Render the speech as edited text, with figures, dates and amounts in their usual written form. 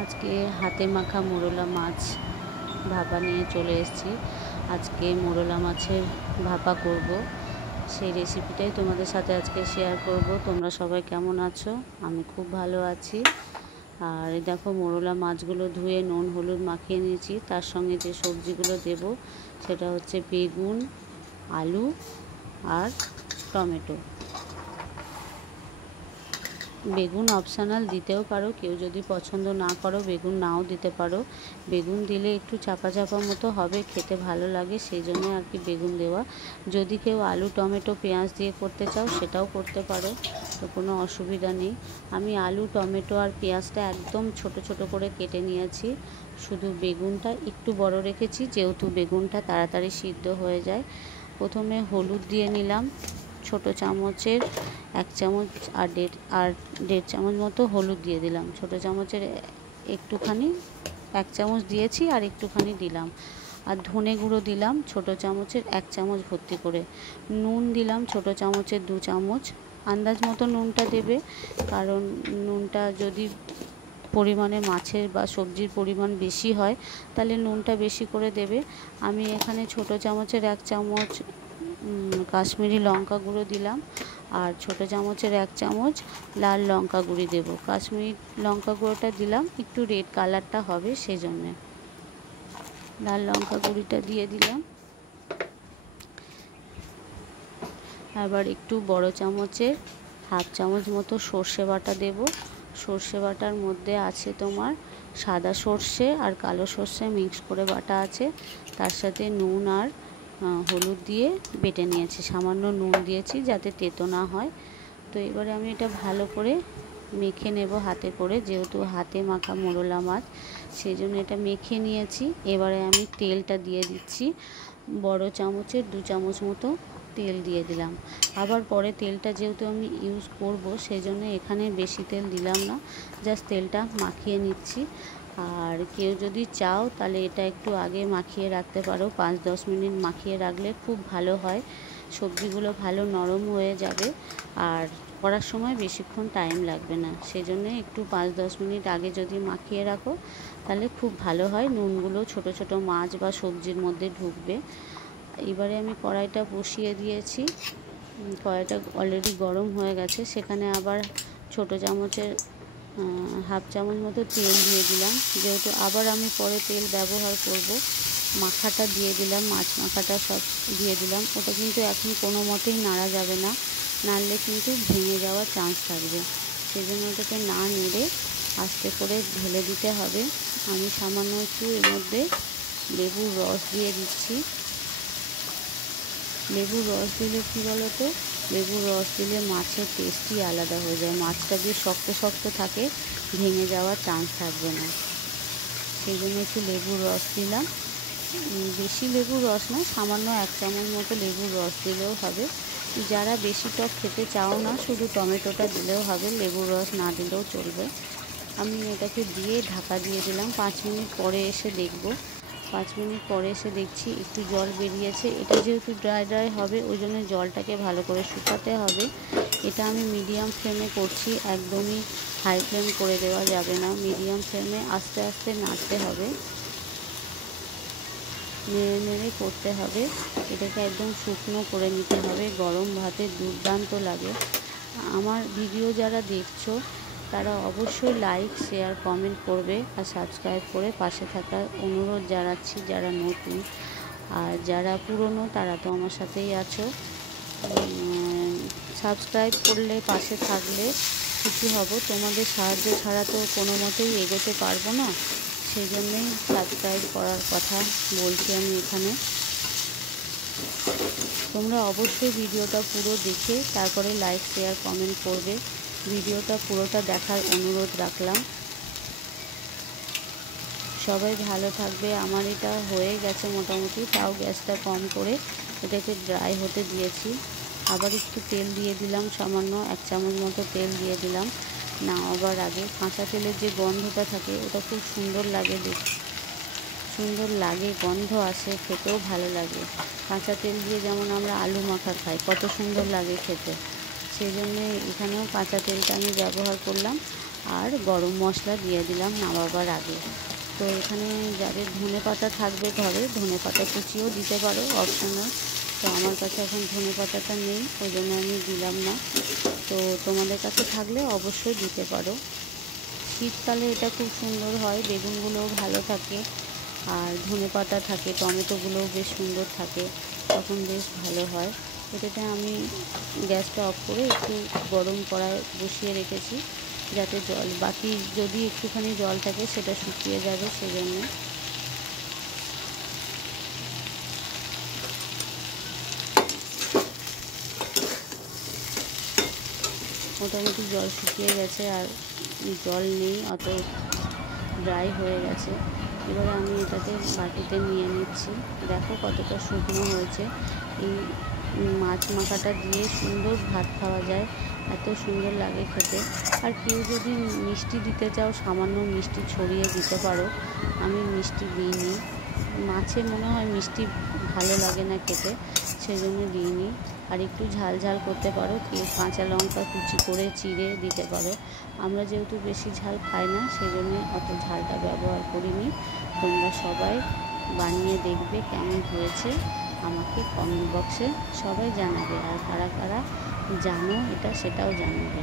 আজকে হাতে মাখা মোরলা মাছ ভাপা নিয়ে চলে এসেছি। আজকে মোরলা মাছের ভাপা করব, সেই রেসিপিটাই তোমাদের সাথে আজকে শেয়ার করব। তোমরা সবাই কেমন আছো? আমি খুব ভালো আছি। আর দেখো, মোরলা মাছগুলো ধুয়ে নুন হলুদ মাখিয়ে নিয়েছি। তার সঙ্গে যে সবজিগুলো দেব সেটা হচ্ছে বেগুন, আলু আর টমেটো। বেগুন অপশানাল, দিতেও পারো, কেউ যদি পছন্দ না করো বেগুন নাও দিতে পারো। বেগুন দিলে একটু চাপা চাপা মতো হবে, খেতে ভালো লাগে, সেই জন্য আর কি বেগুন দেওয়া। যদি কেউ আলু টমেটো পেঁয়াজ দিয়ে করতে চাও সেটাও করতে পারো, তো কোনো অসুবিধা নেই। আমি আলু টমেটো আর পেঁয়াজটা একদম ছোট ছোট করে কেটে নিয়েছি, শুধু বেগুনটা একটু বড় রেখেছি যেহেতু বেগুনটা তাড়াতাড়ি সিদ্ধ হয়ে যায়। প্রথমে হলুদ দিয়ে নিলাম, ছোট চামচের 1 চামচ আর দেড় চামচ মতো হলুদ দিয়ে দিলাম। ছোট চামচের একটুখানি 1 চামচ দিয়েছি আর একটুখানি দিলাম। আর ধনে গুঁড়ো দিলাম ছোট চামচের 1 চামচ ভর্তি করে। নুন দিলাম ছোট চামচের 2 চামচ। আন্দাজ মতো নুনটা দেবে, কারণ নুনটা যদি পরিমাণে মাছের বা সবজির পরিমাণ বেশি হয় তাহলে নুনটা বেশি করে দেবে। আমি এখানে ছোট চামচের 1 চামচ কাশ্মীরি লঙ্কা গুঁড়ো দিলাম, আর ছোট চামচের 1 চামচ লাল লঙ্কা গুঁড়ি দেব। কাশ্মীরি লঙ্কা গুঁড়োটা দিলাম একটু রেড কালারটা হবে সেই জন্যে। লাল লঙ্কা গুঁড়িটা দিয়ে দিলাম। আবার একটু বড় চামচের 1/2 চামচ মতো সর্ষে বাটা দেব। সর্ষে বাটার মধ্যে আছে তোমার সাদা সর্ষে আর কালো সর্ষে মিক্স করে বাটা আছে, তার সাথে নুন আর হলুদ দিয়ে বেটে নিয়েছি। সামান্য নুন দিয়েছি যাতে তেতো না হয়। তো এবারে আমি এটা ভালো করে মেখে নেব হাতে করে, যেহেতু হাতে মাখা মোরলা মাছ সেই জন্য এটা মেখে নিয়েছি। এবারে আমি তেলটা দিয়ে দিচ্ছি, বড় চামচের 2 চামচ মতো তেল দিয়ে দিলাম। আবার পরে তেলটা যেহেতু আমি ইউজ করব সেই জন্য এখানে বেশি তেল দিলাম না, জাস্ট তেলটা মাখিয়ে নিচ্ছি। আর কেউ যদি চাও তাহলে এটা একটু আগে মাখিয়ে রাখতে পারো, 5-10 মিনিট মাখিয়ে রাখলে খুব ভালো হয়, সবজিগুলো ভালো নরম হয়ে যাবে আর করার সময় বেশিক্ষণ টাইম লাগবে না। সেই জন্য একটু 5-10 মিনিট আগে যদি মাখিয়ে রাখো তাহলে খুব ভালো হয়, নুনগুলো ছোট ছোট মাছ বা সবজির মধ্যে ঢুকবে। এবারে আমি কড়াইটা বসিয়ে দিয়েছি, কড়াইটা অলরেডি গরম হয়ে গেছে। সেখানে আবার ছোট চামচের 1/2 চামচ মতো তেল দিয়ে দিলাম, যেহেতু আবার আমি পরে তেল ব্যবহার করব। মাখাটা দিয়ে দিলাম, মাছ মাখাটা সব দিয়ে দিলাম। ওটা কিন্তু এখন কোনো মতেই নাড়া যাবে না, নাড়লে কিন্তু ভেঙে যাওয়ার চান্স থাকবে, সেই জন্য ওটাকে না নেড়ে আস্তে করে ঢেলে দিতে হবে। আমি সামান্য একটু এর মধ্যে লেবুর রস দিয়ে দিচ্ছি। লেবুর রস দিলে কী বলো তো, লেবুর রস দিলে মাছের টেস্টই আলাদা হয়ে যায়, মাছটা যে শক্ত শক্ত থাকে ভেঙে যাওয়ার চান্স থাকবে না, সেই জন্য একটু লেবুর রস দিলাম। বেশি লেবুর রস না, সামান্য 1 চামচ মতো লেবুর রস দিলেও হবে। যারা বেশি টক খেতে চাও না শুধু টমেটোটা দিলেও হবে, লেবুর রস না দিলেও চলবে। আমি এটাকে দিয়ে ঢাকা দিয়ে দিলাম। 5 মিনিট পরে এসে দেখব। 5 মিনিট পরে এসে দেখছি একটু জল বেরিয়েছে। এটা যেহেতু ড্রাই ড্রাই হবে ওই জন্য জলটাকে ভালো করে শুকাতে হবে। এটা আমি মিডিয়াম ফ্লেমে করছি, একদমই হাই ফ্লেম করে দেওয়া যাবে না, মিডিয়াম ফ্লেমে আস্তে আস্তে নাড়তে হবে, নেড়ে নেড়ে করতে হবে। এটাকে একদম শুকনো করে নিতে হবে, গরম ভাতে দুর্দান্ত লাগে। আমার ভিডিও যারা দেখছো তারা অবশ্যই লাইক শেয়ার কমেন্ট করবে আর সাবস্ক্রাইব করে পাশে থাকার অনুরোধ জানাচ্ছি, যারা নতুন। আর যারা পুরনো তারা তো আমার সাথেই আছো, সাবস্ক্রাইব করলে পাশে থাকলে খুশি হব। তোমাদের সাহায্য ছাড়া তো কোনো মতেই এগোতে পারবো না, সেই জন্যেই সাবস্ক্রাইব করার কথা বলছি আমি এখানে। তোমরা অবশ্যই ভিডিওটা পুরো দেখে তারপরে লাইক শেয়ার কমেন্ট করবে, ভিডিওটা পুরোটা দেখার অনুরোধ রাখলাম। সবাই ভালো থাকবে। আমার এটা হয়ে গেছে মোটামুটি, তাও গ্যাসটা কম করে এটাকে ড্রাই হতে দিয়েছি। আবার একটু তেল দিয়ে দিলাম, সামান্য 1 চামচ মতো তেল দিয়ে দিলাম। নামাবার আগে কাঁচা তেলের যে গন্ধটা থাকে ওটা খুব সুন্দর লাগে, সুন্দর লাগে, গন্ধ আসে, খেতেও ভালো লাগে। কাঁচা তেল দিয়ে যেমন আমরা আলু মাখা খাই কত সুন্দর লাগে খেতে, সেই জন্যে এখানেও কাঁচা তেলটা আমি ব্যবহার করলাম। আর গরম মশলা দিয়ে দিলাম নামাবার আগে। তো এখানে যাদের ধনেপাতা থাকবে ঘরে, ধনেপাতা কুচিও দিতে পারো, অপশনাল। তো আমার কাছে এখন ধনেপাতাটা নেই, ওই জন্য আমি দিলাম না। তো তোমাদের কাছে থাকলে অবশ্যই দিতে পারো। শীতকালে এটা খুব সুন্দর হয়, বেগুনগুলোও ভালো থাকে আর ধনেপাতা থাকে, টমেটোগুলোও বেশ সুন্দর থাকে, তখন বেশ ভালো হয়। এটাতে আমি গ্যাসটা অফ করে একটু গরম কড়াই বসিয়ে রেখেছি, যাতে জল বাকি যদি একটুখানি জল থাকে সেটা শুকিয়ে যাবে, সেজন্য। মোটামুটি জল শুকিয়ে গেছে, আর জল নেই, অত ড্রাই হয়ে গেছে। এবারে আমি এটাকে বাটিতে নিয়ে নিচ্ছি। দেখো কতটা শুকনো হয়েছে। এই মাছ মাখাটা দিয়ে সুন্দর ভাত খাওয়া যায়, এত সুন্দর লাগে খেতে। আর কেউ যদি মিষ্টি দিতে চাও, সামান্য মিষ্টি ছড়িয়ে দিতে পারো। আমি মিষ্টি দিইনি, মাছে মনে হয় মিষ্টি ভালো লাগে না খেতে, সেজন্য দিইনি। আর একটু ঝাল ঝাল করতে পারো, কেউ কাঁচা লঙ্কা কুচি করে চিড়ে দিতে পারো। আমরা যেহেতু বেশি ঝাল খাই না, সেজন্য অত ঝালটা ব্যবহার করিনি। তোমরা সবাই বানিয়ে দেখবে কেমন হয়েছে, আমাকে কমেন্ট বক্সে সবাই জানাবে। আর কারা কারা জানো এটা, সেটাও জানাবে।